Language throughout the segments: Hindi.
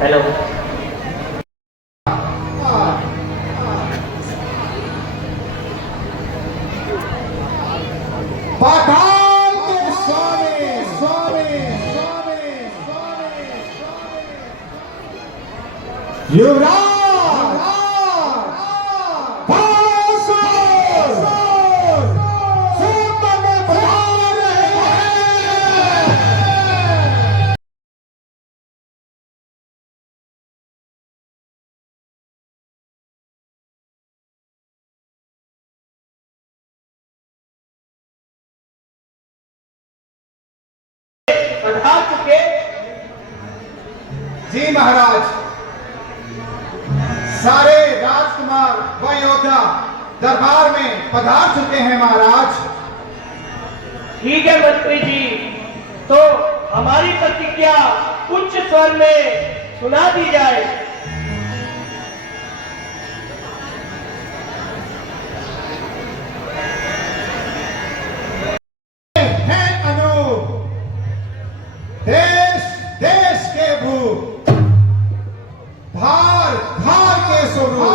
हेलो। पठान के स्वामी स्वामी स्वामी स्वामी युवराज भासुर सुमन में पधार रहे हैं। पधार चुके। जी महाराज, सारे राजकुमार व योद्धा दरबार में पधार चुके हैं महाराज। ठीक है मंत्री जी, तो हमारी प्रतिज्ञा उच्च स्वर में सुना दी जाए। हैं अनूप देश देश के भूप, धार धार के स्वरूप,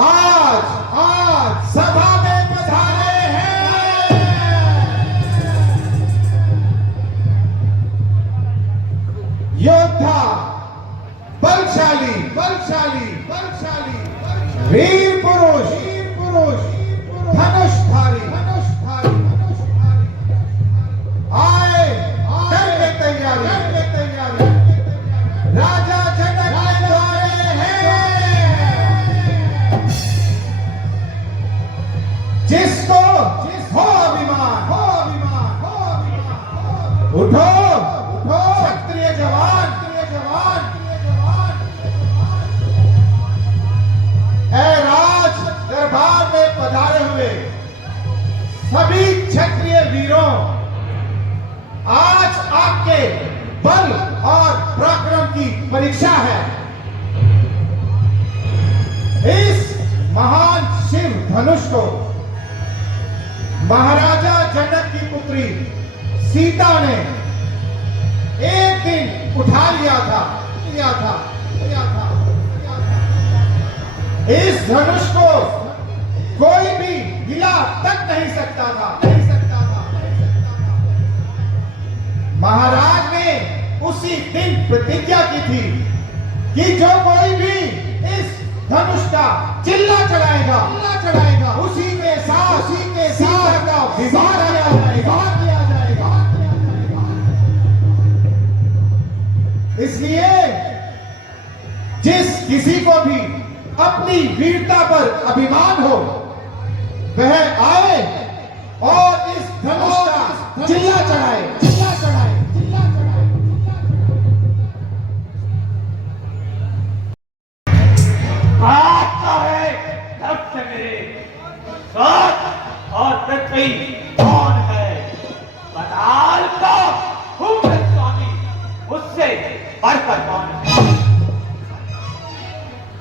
आज आज सभा में पधारे हैं योद्धा, बलशाली बलशाली बलशाली वीर पुरुष धनुषधारी आए करके तैयारी राजा जनक के द्वारे हैं। जिसको हो अभिमान उठो क्षत्रिय जवान ऐ राज दरबार में पधारे हुए सभी क्षत्रिय वीरों, आज आपके बल और पराक्रम की परीक्षा है। इस महान शिव धनुष को महाराजा जनक की पुत्री सीता ने एक दिन उठा लिया था। इस धनुष को कोई भी हिला तक नहीं सकता था। महाराज ने उसी दिन प्रतिज्ञा की थी कि जो कोई भी इस धनुष का चिल्ला चढ़ाएगा उसी के साथ सीता का विवाह किया जाएगा। इसलिए जिस किसी को भी अपनी वीरता पर अभिमान हो वह आए और इस धनुष का चिल्ला चढ़ाए। आता है तब से मेरे साथ और पृथ्वी कौन है? पताल का हूँ मैं स्वामी, उससे बढ़कर कौन है?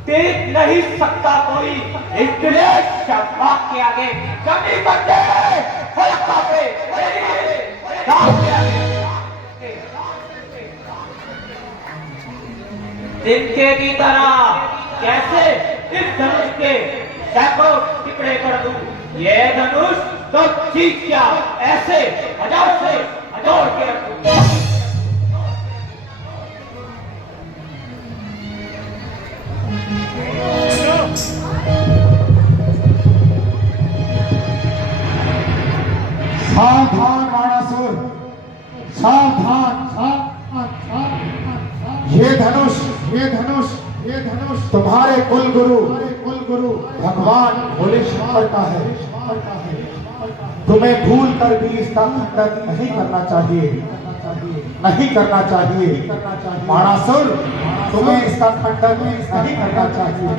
देख नहीं सकता कोई इस दिनेश शब्द के आगे कमी बचे जिनके की तरह कैसे इस धनुष के सैकड़ों टुकड़े कर दूं। ये धनुष तो चीज क्या ऐसे हजार से हजोड़ के रखूं। सावधान बाणासुर, सावधान। ये धनुष तुम्हारे कुलगुरु भगवान भोले शंकर का है। तुम्हें भूल कर भी इसका खंडन नहीं करना चाहिए। बाणासुर, तुम्हें इसका खंडन नहीं करना चाहिए।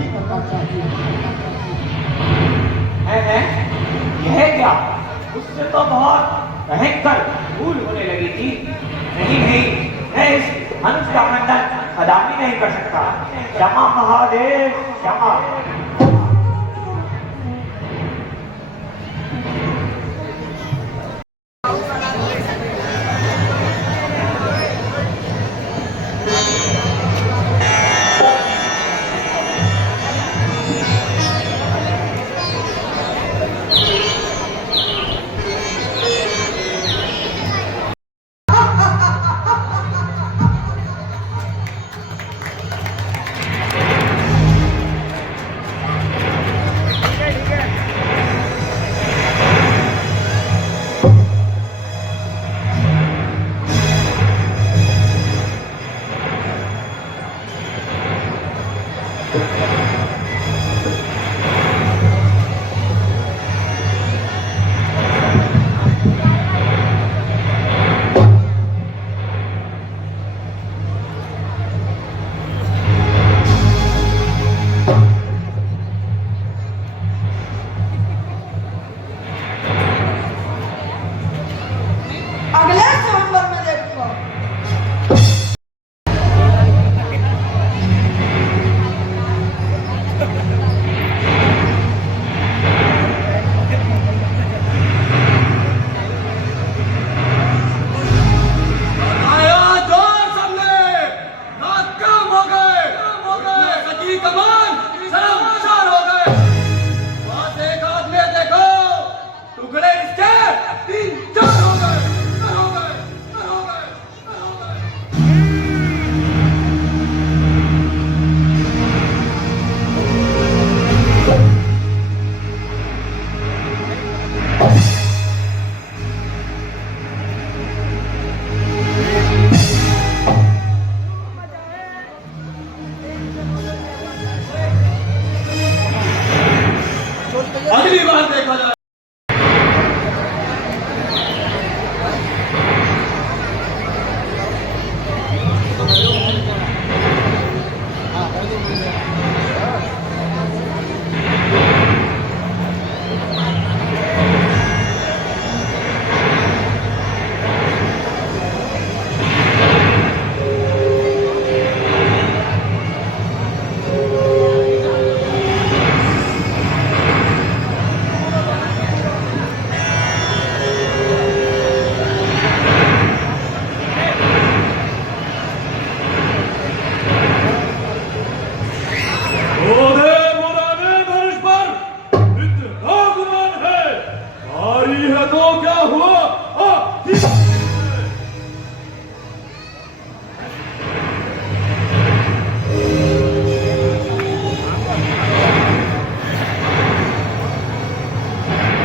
यह क्या? उससे तो बहुत भयंकर भूल होने लगी थी। नहीं, मैं इस धनुष का खंडन कदापि नहीं कर सकता। क्षमा महादेव, क्षमा।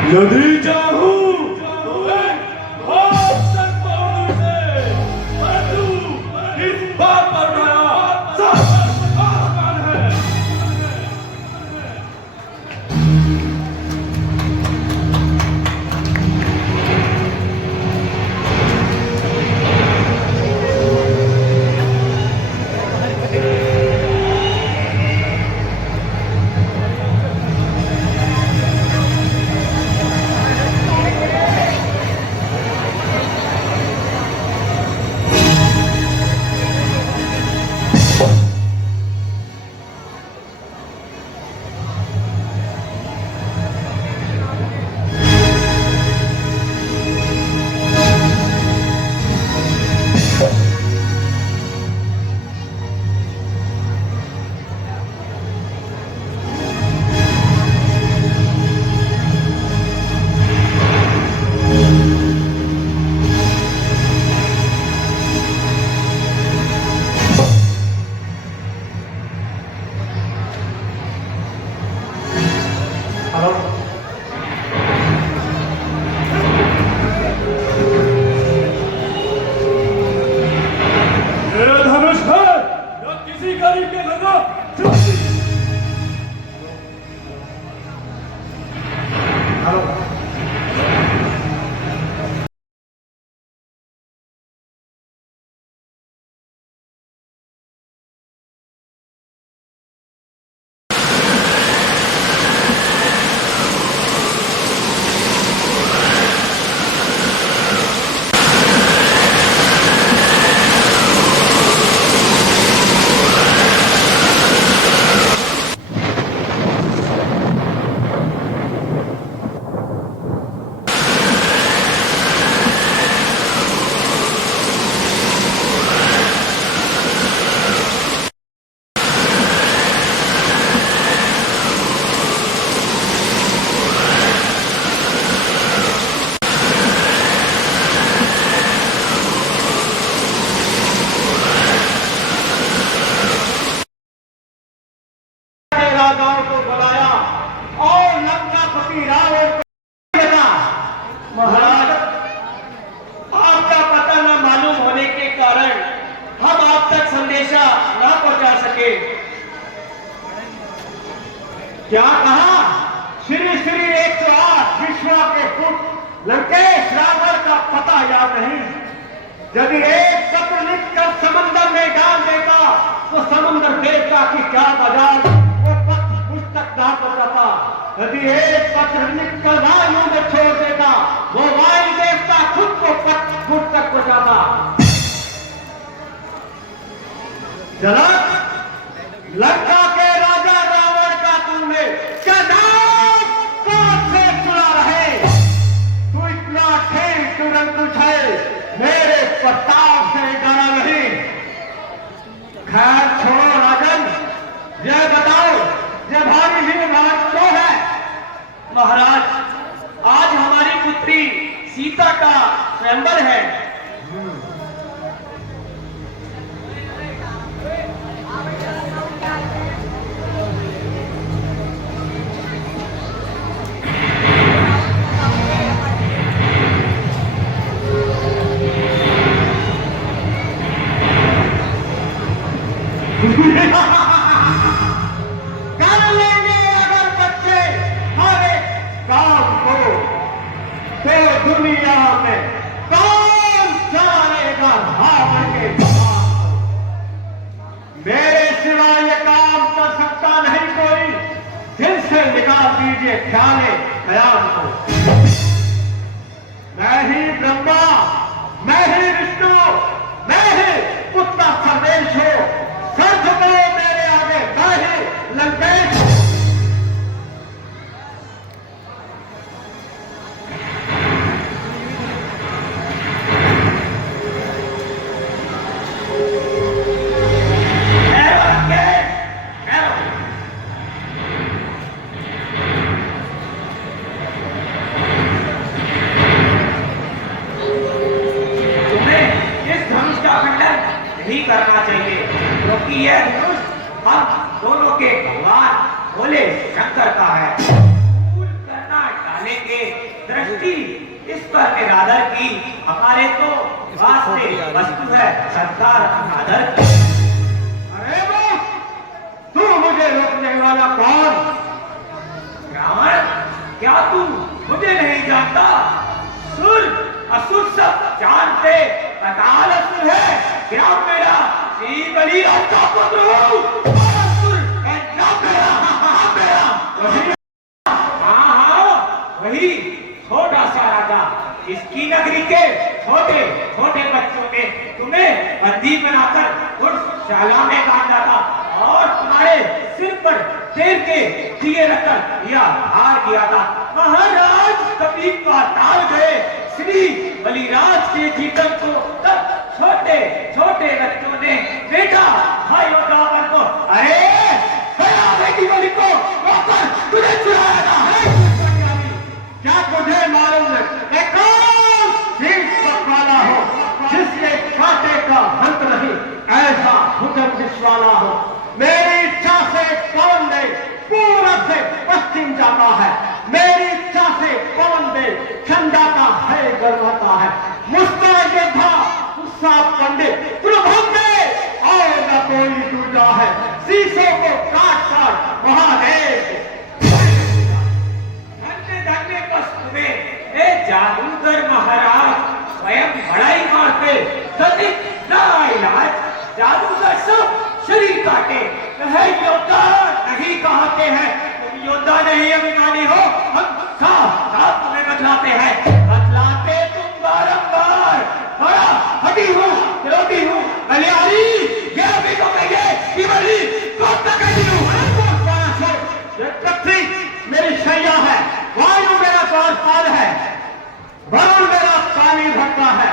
यदि चाहूं तो एक भाग सकता हूं इसे, परंतु इस बात पर मेरा सख्त आह्वान है। ये धनुष है या किसी गरीब के लगा राजाओं को बुलाया और लंकापति रावण को लगा। महाराज, आपका पता न मालूम होने के कारण हम आप तक संदेशा न पहुंचा सके। क्या कहा? श्री श्री 108 विश्वा के पुत्र लंकेश रावण का पता याद नहीं। यदि एक पत्र लिखकर समंदर में डाल देता तो समुद्र देवता की क्या मजाल, वो पत्र पुस्तक ना पहुंचाता। यदि एक पत्र लिखकर वायु में छोड़ देता वो वायु देवता खुद को पत्र पुस्तक पहुंचाता। जनक, लंका के राजा रावण का तुमने क्या नाम कौन से चुरा रहे? तू इतना ठीक तुरंत उठे, मेरे प्रताप से डरा नहीं। खैर छोड़ो राजन, यह बताओ यह भारी ही बात क्यों है? महाराज, आज हमारी पुत्री सीता का स्वयंवर है। कर लेंगे अगर बच्चे हर एक काम को, तो दुनिया में कौन जानेगा रावण के काम को? मेरे सिवा ये काम कर सकता नहीं कोई। जिनसे निकाल दीजिए ख्याल को। मैं ही ब्रह्मा, मैं ही विष्णु, मैं ही उत्तर प्रदेश हूं। सर झुकाओ मेरे आगे, मैं ही लंकेश। जबकि यह धनुष हम दोनों के भगवान भोले शंकर का है। भूल करना डालेंगे दृष्टि इस पर निरादर की, हमारे तो वास्ते वस्तु है सत्कार अनादर की। अरे वो तू मुझे रोकने वाला कौन? रावण, क्या तू मुझे नहीं जानता? सुर असुर सब जानते, पताल असुर है क्या मेरा श्री बलिराज का पुत्र हूँ। असुर है ना मेरा, वही वही छोटा सा राजा, इसकी नगरी के छोटे छोटे बच्चों ने तुम्हें बंदी बनाकर उस शाला में बांधा था और तुम्हारे सिर पर तेल के दिए रखकर यह हार गया था। महाराज कभी पाताल गए, श्री बलिराज के जीवन को तब छोटे छोटे बच्चों ने बेटा भाइयों रावण को, अरे गया बेटी बलि को वापस तुझे चुराया था। क्या तुझे मालूम है कौन सिंह वाला हो जिसके कांटे का अंत नहीं, ऐसा हुक्म जिस वाला हो। मेरी इच्छा से पवन देव पूरब से पश्चिम जाता है, मेरी इच्छा से पवन देव ठंडाता है गर्माता है। मुस्ता योद्धा गुस्सा पंडित प्रभंगे और न कोई दूजा है, शीशों को काट काट महादेव। धन्य बस तुम्हें ए जादूगर महाराज, स्वयं बड़ाई मारते सदिक ना इलाज। जादूगर सब शरीर काटे, है योद्धा नहीं कहते हैं। तुम योद्धा नहीं अभिमानी हो, हम साफ तुम्हें बतलाते हैं। बतलाते तुम बारंबार, बड़ा हटी हूँ विरोधी हूँ बलिहारी, ये भी तो कहिए कि बलि कब तक हूँ। पृथ्वी मेरी शैया है, वायु मेरा पाल है, वरुण मेरा पानी भरता है,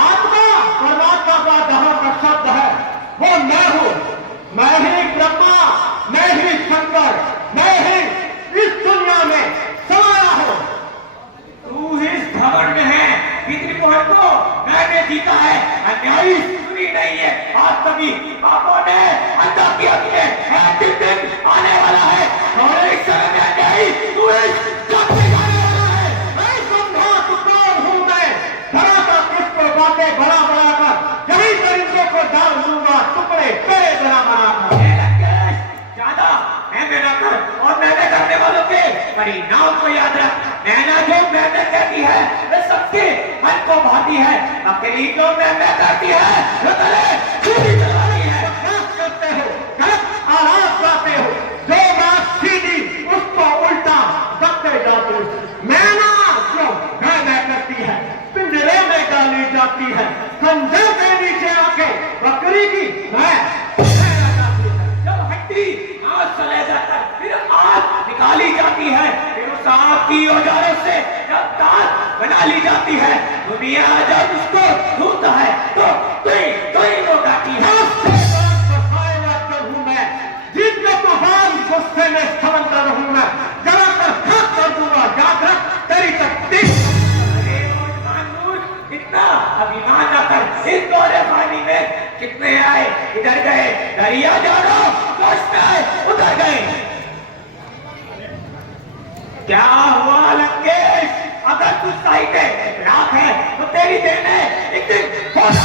आत्मा परमात्मा का दहन का शब्द है, वो मैं हूँ। मैं ही ब्रह्मा, मैं ही शंकर, मैं ही इस दुनिया में समाया हूँ। तू इस धवन में है, पितृमोहन को मैंने जीता है, अन्यायी सुनी नहीं है। आज कभी पापों ने अंधा किया तुझे, एक दिन आने वाला है और इस समय में अन्यायी तू इस जग में जाने वाला है। मैं समझा तू कौन हूँ मैं, धरा का किसको बातें बड़ा बड़ा कर, जमीन परिंदों को डाल दूंगा टुकड़े तेरे बना बना कर। ये लंकेश, ज्यादा मैं ना कर और मैंने करने वालों के परिणाम को याद रख। मैंने जो मैंने कहती है वे सबके मन को भाती है, अकेली जो मैंने करती है वो तले छुरी चलानी है। बात करते हो गलत आवाज गाते हो, जो बात सीधी उसको उल्टा दबते जाते हो। मैना जो गाय करती है पिंजरे में डाली जाती है, खंजर के नीचे आके बकरी की मैं जब हड्डी आग चले जाकर फिर आग निकाली जाती है, फिर उस आग की औजारों से जब दांत बना ली जाती है, दुनिया जब उसको छूता है तो कोई वो गाती है। जितने तूफान गुस्से में समंदर हूं मैं, जरा कर खत्म कर दूंगा, याद रख तेरी तकदीर। अरे मूर्ख, इतना अभिमान न कर। इस दौरे पानी में कितने आए इधर गए, दरिया जानो कष्ट में आए उधर गए। क्या हुआ लंकेश, अगर तू सही में राख है तो तेरी देन है एक दिन होना।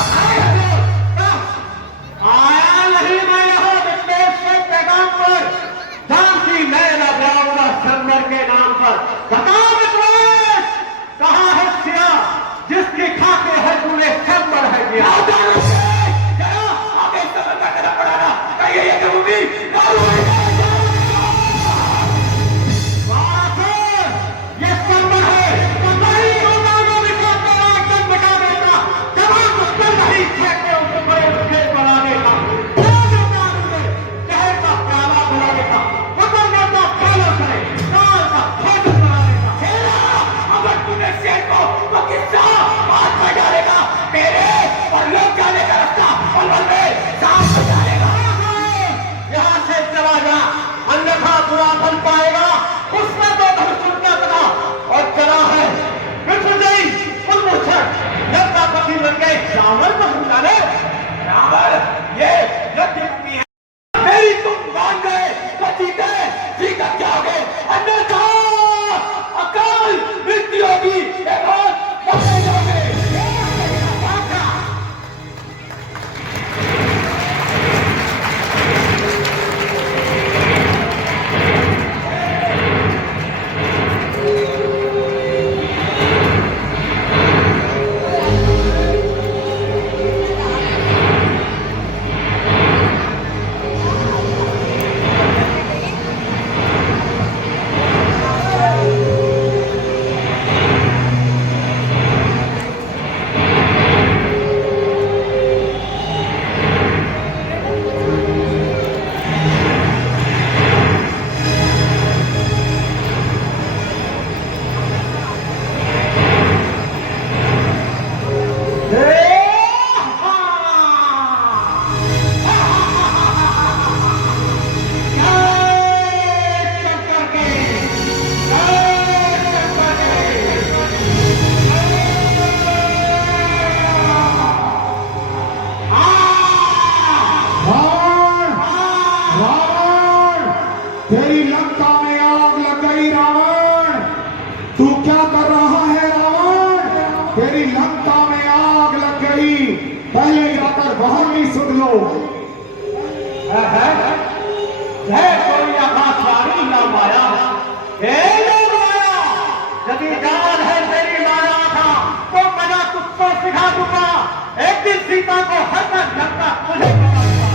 आया नहीं मैं यहाँ विश्वेश के पैगाम पर, जानती मैं न जाऊंगा संदर के नाम पर। बताओ विश्वेश, कहाँ है सिया जिसकी खाते है तूने संबर है दिया। आगे समय का कदम बढ़ाना कहिए ये जरूरी ये संबर है, तुम्हारी योजना में विश्वास का एकदम बता देगा। जवाब तेरी लंका में आग लग गई, पहले जाकर वाणी सुन लो। है कोई आकाशवाणी ना माया, हे लोग माया, यदि जान है तेरी माया का तो मजा तुझको सिखा दूंगा। एक दिन सीता को हर तक लगता तुझे बता दूंगा।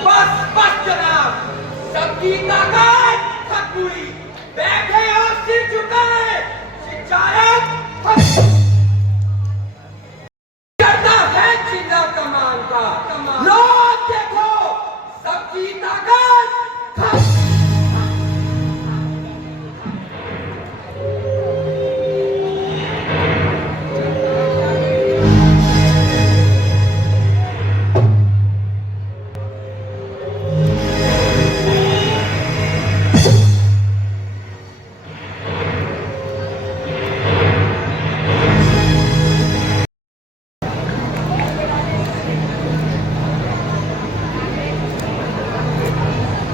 बस बस जनाब, सब गीता